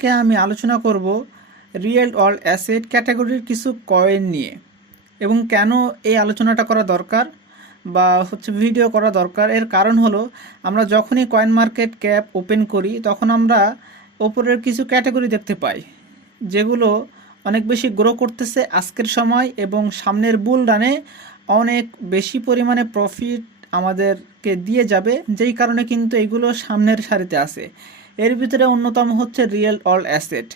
আজকে আমি আলোচনা করব রিয়েল ওয়ার্ল্ড অ্যাসেট ক্যাটাগরির কিছু কয়েন নিয়ে এবং কেন এই আলোচনাটা করা দরকার বা ভিডিও করা দরকার। এর কারণ হলো আমরা যখনই কয়েন মার্কেট ক্যাপ ওপেন করি তখন আমরা ওপরের কিছু ক্যাটাগরি দেখতে পাই যেগুলো অনেক বেশি গ্রো করতেছে আজকের সময় এবং সামনের বুল রানে অনেক বেশি পরিমাণে প্রফিট আমাদেরকে দিয়ে যাবে, যেই কারণে কিন্তু এগুলো সামনের সারিতে আছে। এর ভিতরে অন্যতম হচ্ছে রিয়েল ওয়ার্ল্ড অ্যাসেট।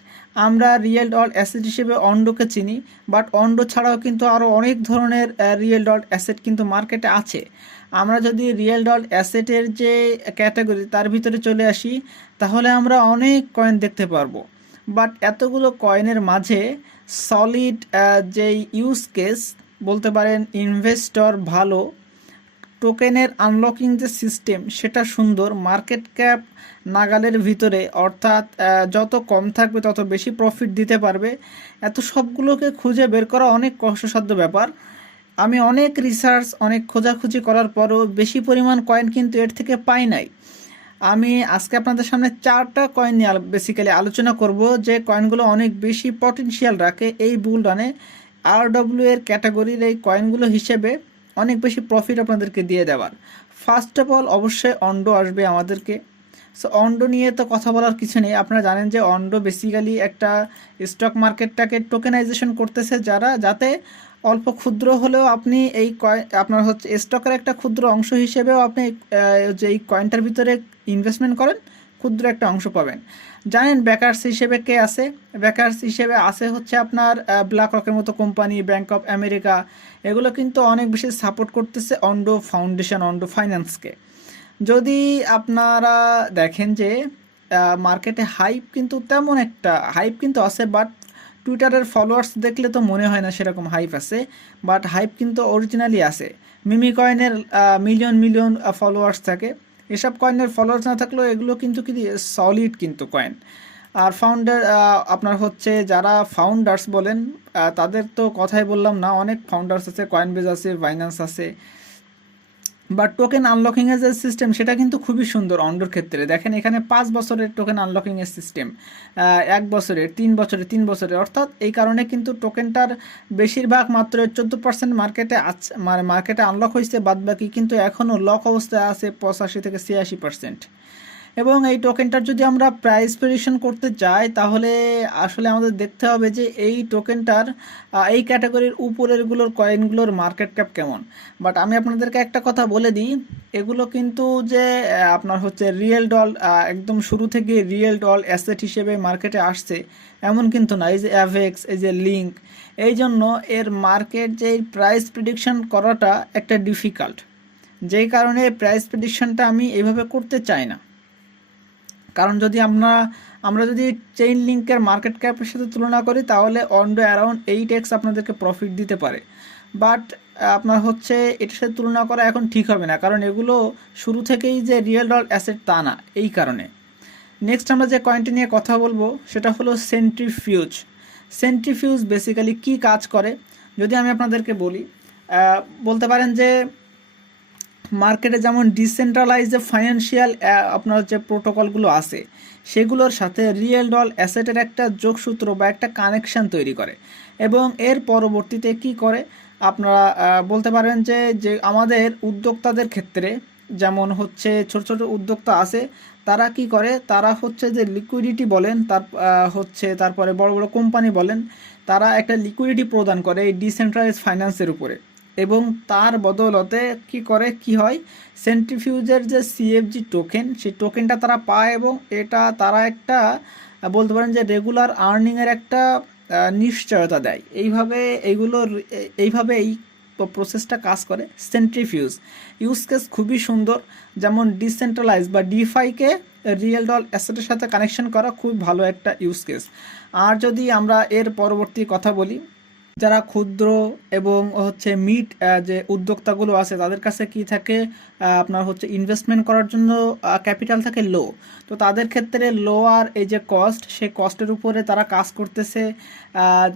আমরা রিয়েল ওয়ার্ল্ড অ্যাসেট হিসেবে অন্ডোকে চিনি, বাট অন্ডো ছাড়াও কিন্তু আরও অনেক ধরনের রিয়েল ওয়ার্ল্ড অ্যাসেট কিন্তু মার্কেটে আছে। আমরা যদি রিয়েল ওয়ার্ল্ড অ্যাসেটের যে ক্যাটাগরি তার ভিতরে চলে আসি তাহলে আমরা অনেক কয়েন দেখতে পারবো। বাট এতগুলো কয়েনের মাঝে সলিড যেই ইউজ কেস বলতে পারেন, ইনভেস্টর ভালো, টোকেনের আনলকিং যে সিস্টেম সেটা সুন্দর, মার্কেট ক্যাপ নাগালের ভিতরে, অর্থাৎ যত কম থাকবে তত বেশি প্রফিট দিতে পারবে, এত সবগুলোকে খুঁজে বের করা অনেক কষ্টসাধ্য ব্যাপার। আমি অনেক রিসার্চ, অনেক খোঁজাখুঁজি করার পরও বেশি পরিমাণ কয়েন কিন্তু এর থেকে পাই নাই। আমি আজকে আপনাদের সামনে 4টা কয়েন নিয়ে বেসিক্যালি আলোচনা করব যে কয়েনগুলো অনেক বেশি পটেনশিয়াল রাখে এই বুল রানে। আরডব্লিউ এর ক্যাটাগরির এই কয়েনগুলো হিসেবে অনেক বেশি প্রফিট আপনাদেরকে দিয়ে দেওয়ার। ফার্স্ট অফ অল অবশ্যই অন্ডো আসবে আমাদেরকে। সো অন্ডো নিয়ে তো কথা বলার কিছু নেই, আপনারা জানেন যে অন্ডো বেসিক্যালি একটা স্টক মার্কেটটাকে টোকেনাইজেশন করতেছে, যাতে অল্প ক্ষুদ্র হলেও আপনি এই কয়েন আপনার স্টকের একটা ক্ষুদ্র অংশ হিসেবেও আপনি যে এই কয়েনটার ভিতরে ইনভেস্টমেন্ট করেন ক্ষুদ্র একটা অংশ পাবেন। জানেন ব্যাকার্স হিসেবে কে আছে? ব্যাকার্স হিসেবে আছে আপনার ব্ল্যাক রকের মতো কোম্পানি, ব্যাংক অফ আমেরিকা, এগুলো কিন্তু অনেক বেশি সাপোর্ট করতেছে অন্ডো ফাউন্ডেশন, অন্ডো ফাইন্যান্সকে। যদি আপনারা দেখেন যে মার্কেটে হাইপ কিন্তু তেমন একটা হাইপ কিন্তু আছে, বাট টুইটারের ফলোয়ার্স দেখলে তো মনে হয় না সেরকম হাইপ আছে, বাট হাইপ কিন্তু অরিজিনালি আছে। মিমি কয়েনের মিলিয়ন মিলিয়ন ফলোয়ার্স থাকে, এসব কয়েনের ফলোয়ার্স না থাকলেও এগুলো কিন্তু সলিড কিন্তু কয়েন। আর ফাউন্ডার আপনার যারা ফাউন্ডার্স বলেন তাদের তো কথাই বললাম না, অনেক ফাউন্ডার্স আছে, কয়েনবেজ আছে, বাইন্যান্স আছে। বাট টোকেন আনলকিংয়ের যে সিস্টেম সেটা কিন্তু খুবই সুন্দর অন্ডোর ক্ষেত্রে। দেখেন এখানে 5 বছরের টোকেন আনলকিংয়ের সিস্টেম, 1 বছরের, 3 বছরের, অর্থাৎ এই কারণে কিন্তু টোকেনটার বেশিরভাগ মাত্র 14% মার্কেটে মানে মার্কেটে আনলক হয়েছে, বাদবাকি কিন্তু এখনও লক অবস্থায় আছে 85 থেকে 86%। এবং এই টোকেনটার যদি আমরা প্রাইস প্রেডিকশন করতে যাই তাহলে আসলে আমাদের দেখতে হবে যে এই টোকেনটার এই ক্যাটাগরির উপরেরগুলোর কয়েনগুলোর মার্কেট ক্যাপ কেমন। বাট আমি আপনাদেরকে একটা কথা বলে দিই, এগুলো কিন্তু যে আপনার রিয়েল ডল একদম শুরু থেকে রিয়েল ডল অ্যাসেট হিসেবে মার্কেটে আসছে এমন কিন্তু না। এই যে অ্যাভেক্স, এই যে লিঙ্ক, এই জন্য এর মার্কেট যে প্রাইস প্রেডিকশন করাটা একটা ডিফিকাল্ট, যেই কারণে প্রাইস প্রেডিকশনটা আমি এইভাবে করতে চাই না। কারণ যদি আমরা যদি চেইন লিঙ্কের মার্কেট ক্যাপের সাথে তুলনা করি তাহলে অন্ডো অ্যারাউন্ড 8x আপনাদেরকে প্রফিট দিতে পারে, বাট আপনার এটার সাথে তুলনা করা এখন ঠিক হবে না, কারণ এগুলো শুরু থেকেই যে রিয়েল ওয়ার্ল্ড অ্যাসেট তা না। এই কারণে নেক্সট আমরা যে কয়েনটি নিয়ে কথা বলবো সেটা হলো সেন্ট্রিফিউজ। সেন্ট্রিফিউজ বেসিক্যালি কি কাজ করে যদি আমি আপনাদেরকে বলি, বলতে পারেন যে মার্কেটে যেমন ডিসেন্ট্রালাইজ যে ফাইন্যান্সিয়াল আপনার যে প্রোটোকলগুলো আছে সেগুলোর সাথে রিয়েল ওয়ার্ল্ড অ্যাসেটের একটা যোগসূত্র বা একটা কানেকশান তৈরি করে, এবং এর পরবর্তীতে কি করে আপনারা বলতে পারেন যে আমাদের উদ্যোক্তাদের ক্ষেত্রে যেমন ছোট ছোট উদ্যোক্তা আছে, তারা কি করে, তারা যে লিকুইডিটি বলেন, তারপরে বড় বড় কোম্পানি বলেন, তারা একটা লিকুইডিটি প্রদান করে এই ডিসেন্ট্রালাইজ ফাইন্যান্সের উপরে, এবং তার বদৌলতে কি হয় সেন্ট্রিফিউজের যে সিএফজি টোকেন, সেই টোকেনটা তারা পায়, এবং এটা তারা একটা বলতে পারেন যে রেগুলার আর্নিংয়ের একটা নিশ্চয়তা দেয়। এইভাবে এই প্রসেসটা কাজ করে সেন্ট্রিফিউজ। ইউজ কেস খুবই সুন্দর, যেমন ডিসেন্ট্রালাইজ বা ডিফাইকে রিয়েল ওয়ার্ল্ড অ্যাসেটের সাথে কানেকশন করা খুব ভালো একটা ইউজ কেস। আর যদি আমরা এর পরবর্তী কথা বলি, যারা ক্ষুদ্র এবং মিড যে উদ্যোক্তাগুলো আছে তাদের কাছে কি থাকে, আপনার ইনভেস্টমেন্ট করার জন্য ক্যাপিটাল থাকে লো, তো তাদের ক্ষেত্রে লোয়ার এই যে কস্ট, সেই কস্টের উপরে তারা কাজ করতেছে,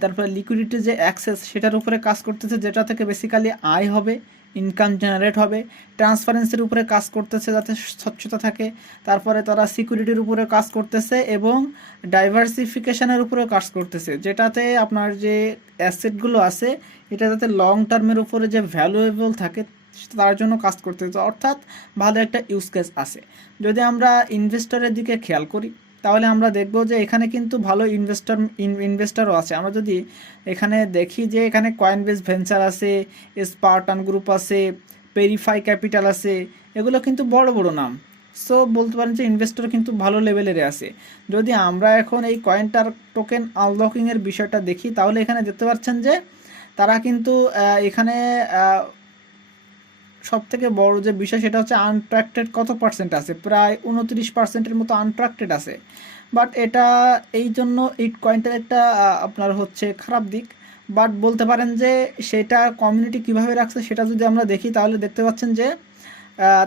তারপরে লিকুইডিটি যে অ্যাক্সেস সেটার উপরে কাজ করতেছে, যেটা থেকে বেসিক্যালি আয় হবে, ইনকাম জেনারেট হবে, ট্রান্সপারেন্সির উপরে কাজ করতেছে যাতে স্বচ্ছতা থাকে, তারপরে তারা সিকিউরিটির উপরে কাজ করতেছে এবং ডাইভার্সিফিকেশনের উপরে কাজ করতেছে, যেটাতে আপনার যে অ্যাসেটগুলো আছে এটা যাতে লং টার্মের উপরে যে ভ্যালুয়েবল থাকে তার জন্য কাজ করতেছে, অর্থাৎ ভালো একটা ইউজ কেস আছে। যদি আমরা ইনভেস্টরের দিকে খেয়াল করি তাহলে আমরা দেখব যে এখানে কিন্তু ভালো ইনভেস্টরও আছে। আমরা যদি এখানে দেখি যে এখানে কয়েনবেস ভেঞ্চার আছে, স্পার্টান গ্রুপ আছে, পেরিফাই ক্যাপিটাল আছে, এগুলো কিন্তু বড় বড় নাম। সো বলতে পারেন যে ইনভেস্টর কিন্তু ভালো লেভেলের আছে। যদি আমরা এখন এই কয়েনটার টোকেন আনলকিংয়ের বিষয়টা দেখি তাহলে এখানে দেখতে পাচ্ছেন যে তারা কিন্তু এখানে সব থেকে বড় যে বিষয় সেটা হচ্ছে আনট্রাক্টেড কত পার্সেন্ট আছে, প্রায় 29% মতো আনট্রাক্টেড আছে। বাট এটা এই জন্য এই কয়েনটার একটা আপনার হচ্ছে খারাপ দিক, বাট বলতে পারেন যে সেটা কমিউনিটি কিভাবে রাখছে সেটা যদি আমরা দেখি তাহলে দেখতে পাচ্ছেন যে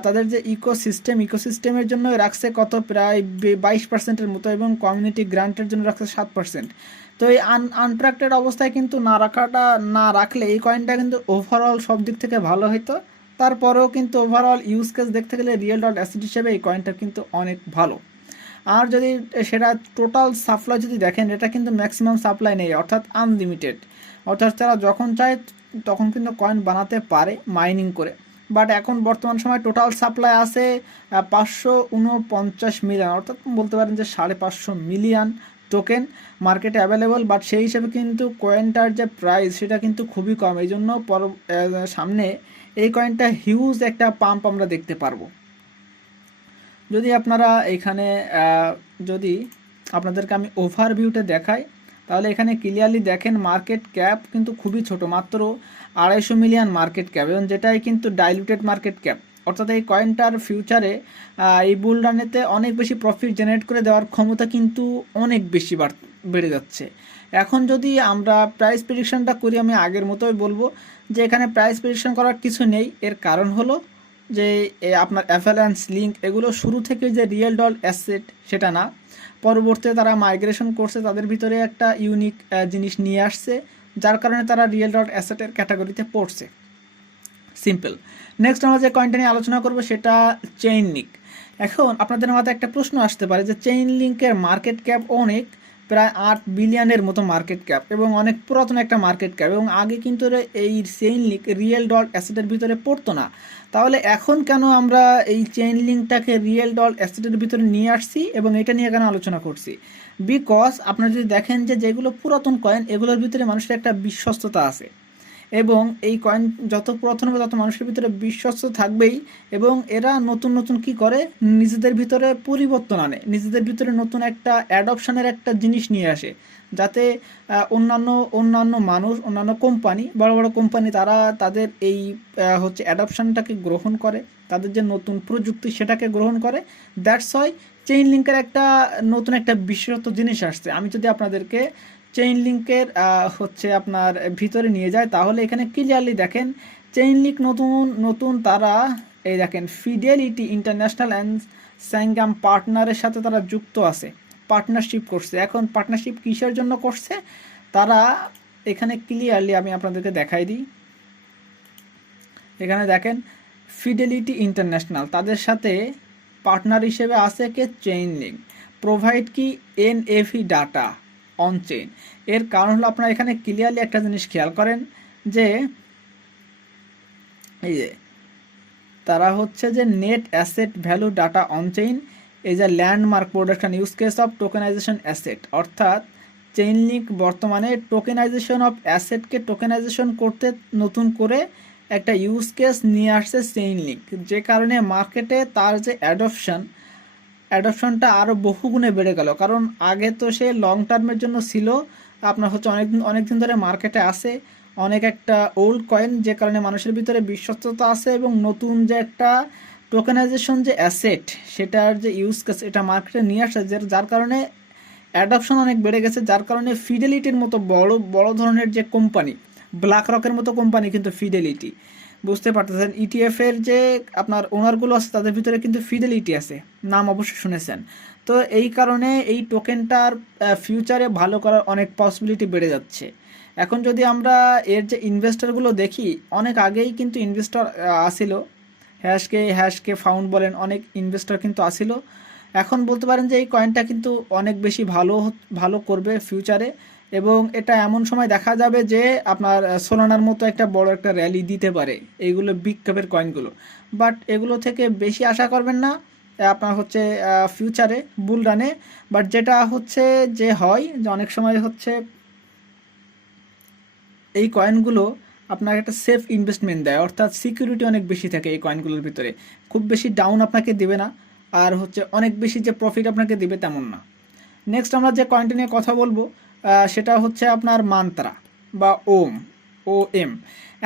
তাদের যে ইকোসিস্টেমের জন্য রাখছে কত, প্রায় 22%-এর মতো, এবং কমিউনিটি গ্রান্টের জন্য রাখছে 7%। তো এই আনট্রাক্টেড অবস্থায় কিন্তু না রাখলে এই কয়েনটা কিন্তু ওভারঅল সব দিক থেকে ভালো হতো। তারপরেও কিন্তু ওভারঅল ইউজ কেস দেখতে গেলে রিয়েল ডট অ্যাসেট হিসেবে এই কয়েনটা কিন্তু অনেক ভালো। আর যদি সেটা টোটাল সাপ্লাই যদি দেখেন, এটা কিন্তু ম্যাক্সিমাম সাপ্লাই নেই, অর্থাৎ আনলিমিটেড, অর্থাৎ তারা যখন চায় তখন কিন্তু কয়েন বানাতে পারে মাইনিং করে। বাট এখন বর্তমান সময় টোটাল সাপ্লাই আছে 549 মিলিয়ন, অর্থাৎ বলতে পারেন যে 550 মিলিয়ন টোকেন মার্কেটে অ্যাভেলেবল। বাট সেই হিসেবে কিন্তু কয়েনটার যে প্রাইস সেটা কিন্তু খুবই কম, এই জন্য সামনে এই কয়েনটা হিউজ একটা পাম্প আমরা দেখতে পারবো। যদি আপনারা এখানে যদি আপনাদেরকে আমি ওভারভিউটা দেখাই তাহলে এখানে ক্লিয়ারলি দেখেন মার্কেট ক্যাপ কিন্তু খুবই ছোট, মাত্র 250 মিলিয়ন মার্কেট ক্যাপ, এবং যেটাই কিন্তু ডাইলুটেড মার্কেট ক্যাপ, অর্থাৎ এই কয়েনটার ফিউচারে এই বুল রানেতে অনেক বেশি প্রফিট জেনারেট করে দেওয়ার ক্ষমতা কিন্তু অনেক বেশি বেড়ে যাচ্ছে। এখন যদি আমরা প্রাইস প্রেডিকশনটা করি, আমি আগের মতোই বলবো যে এখানে প্রাইস প্রেডিকশন করার কিছু নেই। এর কারণ হলো যে আপনার অ্যাভালান্স লিঙ্ক এগুলো শুরু থেকে যে রিয়েল ডল অ্যাসেট সেটা না, পরবর্তীতে তারা মাইগ্রেশন করছে, তাদের ভিতরে একটা ইউনিক জিনিস নিয়ে আসছে, যার কারণে তারা রিয়েল ডট অ্যাসেটের ক্যাটাগরিতে পড়ছে। সিম্পল। নেক্সট আমরা যে কয়েনটা নিয়ে আলোচনা করবো সেটা চেইনলিঙ্ক। এখন আপনাদের মাথায় একটা প্রশ্ন আসতে পারে যে চেইনলিঙ্কের মার্কেট ক্যাপ অনেক, প্রায় 8 বিলিয়নের মতো মার্কেট ক্যাপ, এবং অনেক পুরাতন একটা মার্কেট ক্যাপ, এবং আগে কিন্তু এই চেইনলিঙ্ক রিয়েল ডট অ্যাসেটের ভিতরে পড়তো না। তাহলে এখন কেন আমরা এই চেইনলিঙ্কটাকে রিয়েল ডট অ্যাসেটের ভিতরে নিয়ে আসছি এবং এটা নিয়ে কেন আলোচনা করছি? বিকজ আপনারা যদি দেখেন যে যেগুলো পুরাতন কয়েন এগুলোর ভিতরে মানুষের একটা বিশ্বস্ততা আছে, এবং এই কয়েন যত পুরাতন হবে তত মানুষের ভিতরে বিশ্বস্ত থাকবেই, এবং এরা নতুন নতুন কি করে নিজেদের ভিতরে পরিবর্তন আনে, নিজেদের ভিতরে নতুন একটা অ্যাডপশনের একটা জিনিস নিয়ে আসে, যাতে অন্যান্য মানুষ, অন্যান্য কোম্পানি, বড় বড় কোম্পানি তারা তাদের এই হচ্ছে অ্যাডপশনটাকে গ্রহণ করে, তাদের যে নতুন প্রযুক্তি সেটাকে গ্রহণ করে। দ্যাটস ওয়াই চেইনলিঙ্কের একটা নতুন একটা বিশেষত্ব জিনিস আসছে। আমি যদি আপনাদেরকে চেইনলিঙ্কের হচ্ছে আপনার ভিতরে নিয়ে যায় তাহলে এখানে ক্লিয়ারলি দেখেন চেইনলিঙ্ক নতুন তারা এই দেখেন ফিডেলিটি ইন্টারন্যাশনাল অ্যান্ড স্যাঙ্গাম পার্টনারের সাথে তারা যুক্ত আছে, পার্টনারশিপ করছে। এখন পার্টনারশিপ কিসের জন্য করছে তারা এখানে ক্লিয়ারলি আমি আপনাদেরকে দেখাই দিই। এখানে দেখেন ফিডেলিটি ইন্টারন্যাশনাল তাদের সাথে পার্টনার হিসেবে আছে কে, চেইনলিঙ্ক প্রোভাইড কি এনএফই ডাটা অন চেইন। এর কারণ হলো আপনারা এখানে ক্লিয়ারলি একটা জিনিস খেয়াল করেন যে এই যে তারা হচ্ছে যে net asset value data on chain এই যে landmark production use case of tokenisation asset, অর্থাৎ চেইনলিঙ্ক বর্তমানে টোকেনাইজেশন অফ অ্যাসেটকে টোকেনাইজেশন করতে নতুন করে একটা ইউজ কেস নিয়ে আসছে চেইনলিঙ্ক, যে কারণে মার্কেটে তার যে অ্যাডপশনটা আরও বহুগুণে বেড়ে গেল। কারণ আগে তো সে লং টার্মের জন্য ছিল, আপনার হচ্ছে অনেকদিন ধরে মার্কেটে আসে, অনেক একটা ওল্ড কয়েন, যে কারণে মানুষের ভিতরে বিশ্বস্ততা আছে, এবং নতুন যে একটা টোকেনাইজেশন যে অ্যাসেট সেটার যে ইউজ কেস এটা মার্কেটে নিয়ে আসে, যার কারণে অ্যাডপশন অনেক বেড়ে গেছে, যার কারণে ফিডেলিটির মতো বড় ধরনের যে কোম্পানি, ব্ল্যাক রকের মতো কোম্পানি কিন্তু ফিডেলিটি, বুঝতে পারতেছেন ইটিএফ এর যে আপনার ওনারগুলো আছে তাদের ভিতরে কিন্তু ফিডেলিটি আছে, নাম অবশ্যই শুনেছেন। তো এই কারণে এই টোকেনটার ফিউচারে ভালো করার অনেক পসিবিলিটি বেড়ে যাচ্ছে। এখন যদি আমরা এর যে ইনভেস্টরগুলো দেখি, অনেক আগেই কিন্তু ইনভেস্টর আসিল, হ্যাশকে ফাউন্ড বলেন, অনেক ইনভেস্টর কিন্তু আসিল। এখন বলতে পারেন যে এই কয়েনটা কিন্তু অনেক বেশি ভালো করবে ফিউচারে, এবং এটা এমন সময় দেখা যাবে যে আপনার সোলানার মতো একটা বড় একটা র্যালি দিতে পারে এইগুলো বিগ ক্যাপের কয়েনগুলো। বাট এগুলো থেকে বেশি আশা করবেন না আপনার হচ্ছে ফিউচারে বুল রানে। বাট যেটা হচ্ছে যে হয় যে অনেক সময় হচ্ছে এই কয়েনগুলো আপনার একটা সেফ ইনভেস্টমেন্ট দেয়, অর্থাৎ সিকিউরিটি অনেক বেশি থাকে এই কয়েনগুলোর ভিতরে, খুব বেশি ডাউন আপনাকে দেবে না, আর হচ্ছে অনেক বেশি যে প্রফিট আপনাকে দেবে তেমন না। নেক্সট আমরা যে কয়েনটি নিয়ে কথা বলবো সেটা হচ্ছে আপনার মান্ত্রা বা OM।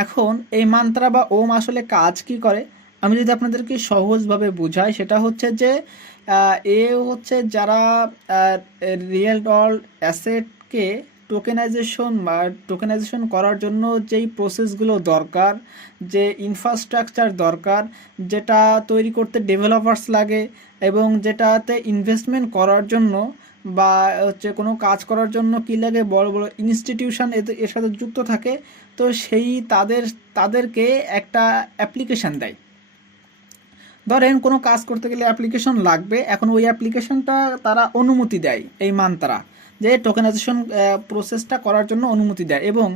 এখন এই মান্ত্রা বা ওম আসলে কাজ কি করে আমি যদি আপনাদেরকে সহজভাবে বোঝাই, সেটা হচ্ছে যে এ হচ্ছে যারা রিয়েল ওয়ার্ল্ড অ্যাসেটকে টোকেনাইজেশন করার জন্য যেই প্রসেসগুলো দরকার, যে ইনফ্রাস্ট্রাকচার দরকার, যেটা তৈরি করতে ডেভেলপার্স লাগে, এবং যেটাতে ইনভেস্টমেন্ট করার জন্য বা হচ্ছে কোনো কাজ করার জন্য কী লাগে, বড় বড় ইনস্টিটিউশন এর সাথে যুক্ত থাকে, তো সেই তাদেরকে একটা অ্যাপ্লিকেশান দেয়। ধরেন কোনো কাজ করতে গেলে অ্যাপ্লিকেশন লাগবে, এখন ওই অ্যাপ্লিকেশনটা তারা অনুমতি দেয় এই মান্ত্রা, যে টোকেনাইজেশন প্রসেসটা করার জন্য অনুমতি দেয়। এবং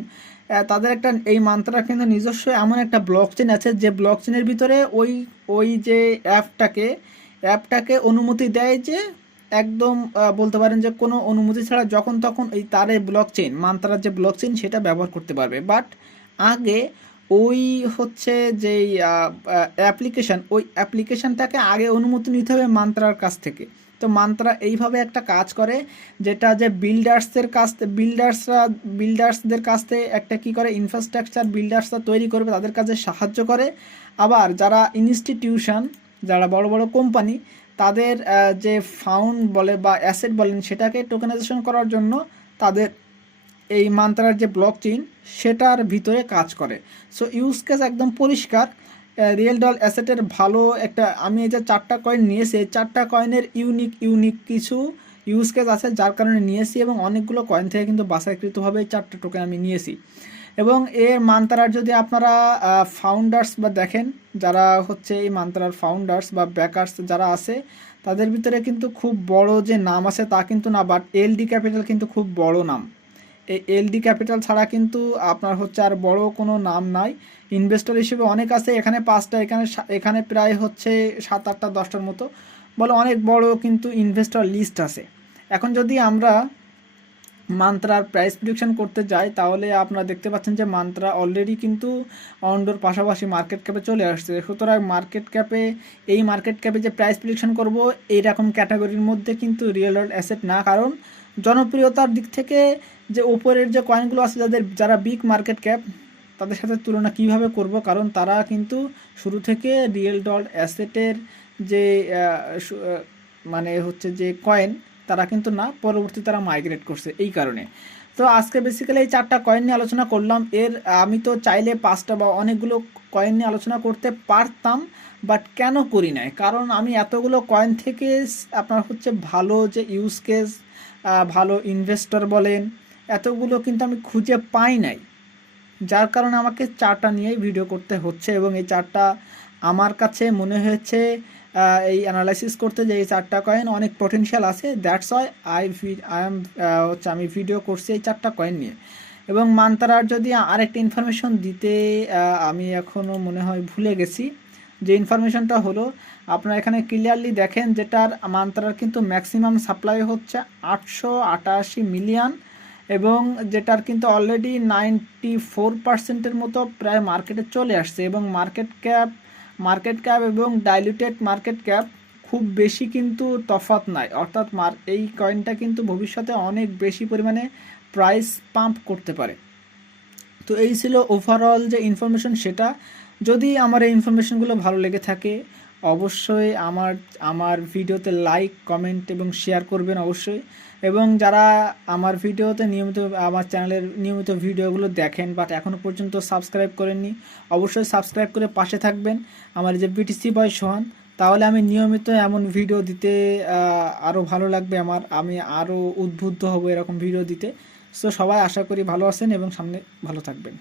তাদের একটা এই মান্ত্রার কিন্তু নিজস্ব এমন একটা ব্লক চেন আছে, যে ব্লক চেনের ভিতরে ওই যে অ্যাপটাকে অনুমতি দেয়, যে একদম বলতে পারেন যে কোনো অনুমতি ছাড়া যখন তখন এই তার এই ব্লক চেন, মান্ত্রার যে ব্লক চেন সেটা ব্যবহার করতে পারবে। বাট আগে ওই হচ্ছে যেই ওই অ্যাপ্লিকেশানটাকে আগে অনুমতি নিতে হবে মান্ত্রার কাছ থেকে। তো মান্ত্রা এইভাবে একটা কাজ করে, যেটা যে বিল্ডার্সদের কাছ থেকে একটা কি করে, ইনফ্রাস্ট্রাকচার বিল্ডার্সরা তৈরি করবে, তাদের কাজে সাহায্য করে। আবার যারা ইনস্টিটিউশন, যারা বড় বড় কোম্পানি, তাদের যে ফাউন্ড বলে বা অ্যাসেট বলেন, সেটাকে টোকেনাইজেশন করার জন্য তাদের এই মান্ত্রার যে ব্লক চেইন সেটার ভিতরে কাজ করে। সো ইউজ কেস একদম পরিষ্কার। রিয়েল ওয়ার্ল্ড অ্যাসেটের ভালো একটা, আমি এই যে 4টা কয়েন নিয়েছি, এই 4টা কয়েনের ইউনিক কিছু ইউজ কেস আছে, যার কারণে নিয়েছি, এবং অনেকগুলো কয়েন থেকে কিন্তু বাছাইকৃতভাবে এই 4টা টোকেন আমি নিয়েছি। এবং এর মান্ত্রার যদি আপনারা ফাউন্ডার্স বা দেখেন, যারা হচ্ছে এই মান্ত্রার ফাউন্ডার্স বা ব্যাকার্স যারা আছে, তাদের ভিতরে কিন্তু খুব বড় যে নাম আছে তা কিন্তু না, বাট LD ক্যাপিটাল কিন্তু খুব বড় নাম। এই LD ক্যাপিটাল ছাড়া কিন্তু আপনার হচ্ছে আর বড় কোনো নাম নাই। ইনভেস্টর হিসেবে অনেক আছে, এখানে 5টা, এখানে প্রায় হচ্ছে 7, 8, 10টার মতো, বলে অনেক বড় কিন্তু ইনভেস্টর লিস্ট আছে। এখন যদি আমরা মান্ত্রার প্রাইস প্রেডিকশন করতে যাই, তাহলে আপনারা দেখতে পাচ্ছেন যে মান্ত্রা অলরেডি কিন্তু অন্ডোর পাশাপাশি মার্কেট ক্যাপে চলে আসছে। সুতরাং এই মার্কেট ক্যাপে যে প্রাইস প্রেডিকশন করব, এইরকম ক্যাটাগরির মধ্যে কিন্তু রিয়েল ওয়ার্ল্ড অ্যাসেট না, কারণ জনপ্রিয়তার দিক থেকে যে ওপরের যে কয়েনগুলো আছে, যারা বিগ মার্কেট ক্যাপ, তাদের সাথে তুলনা কিভাবে করব, কারণ তারা কিন্তু শুরু থেকে রিয়েল ওয়ার্ল্ড অ্যাসেটের যে মানে হচ্ছে যে কয়েন, তারা কিন্তু না, পরবর্তী তারা মাইগ্রেট করছে এই কারণে। তো আজকে বেসিক্যালি এই 4টা কয়েন নিয়ে আলোচনা করলাম। আমি তো চাইলে 5টা বা অনেকগুলো কয়েন নিয়ে আলোচনা করতে পারতাম, বাট কেন করি নাই, কারণ আমি এতগুলো কয়েন থেকে আপনার হচ্ছে ভালো যে ইউজ কেস, ভালো ইনভেস্টর বলেন, এতগুলো কিন্তু আমি খুঁজে পাই নাই, যার কারণে আমাকে 4টা নিয়েই ভিডিও করতে হচ্ছে। এবং এই 4টা আমার কাছে মনে হয়েছে এই অ্যানালাইসিস করতে, যে এই 4টা কয়েন অনেক পটেনশিয়াল আছে, দ্যাটস ওয়াই আমি ভিডিও করছি এই 4টা কয়েন নিয়ে। এবং মান্ত্রার যদি আরেকটা ইনফরমেশন দিতে আমি এখনও মনে হয় ভুলে গেছি, যে ইনফরমেশনটা হলো, আপনারা এখানে ক্লিয়ারলি দেখেন, যেটার মান্ত্রার কিন্তু ম্যাক্সিমাম সাপ্লাই হচ্ছে 888 মিলিয়ন, এবং যেটার কিন্তু অলরেডি 94%-এর মতো প্রায় মার্কেটে চলে আসছে। এবং মার্কেট ক্যাপ এবং ডাইলুটেড মার্কেট ক্যাপ খুব বেশি কিন্তু তফাৎ নাই, অর্থাৎ এই কয়েনটা কিন্তু ভবিষ্যতে অনেক বেশি পরিমাণে প্রাইস পাম্প করতে পারে। তো এই ছিল ওভারঅল যে ইনফরমেশন সেটা। যদি আমার এই ইনফরমেশনগুলো ভালো লেগে থাকে, অবশ্যই আমার ভিডিওতে লাইক, কমেন্ট এবং শেয়ার করবেন অবশ্যই। এবং যারা আমার চ্যানেলের নিয়মিত ভিডিওগুলো দেখেন বাট এখনও পর্যন্ত সাবস্ক্রাইব করেননি, অবশ্যই সাবস্ক্রাইব করে পাশে থাকবেন আমার যে বিটিসি বয় সোহান, তাহলে আমি নিয়মিত এমন ভিডিও দিতে আরও ভালো লাগবে আমি আরও উদ্বুদ্ধ হব এরকম ভিডিও দিতে। সো সবাই আশা করি ভালো আছেন এবং সামনে ভালো থাকবেন।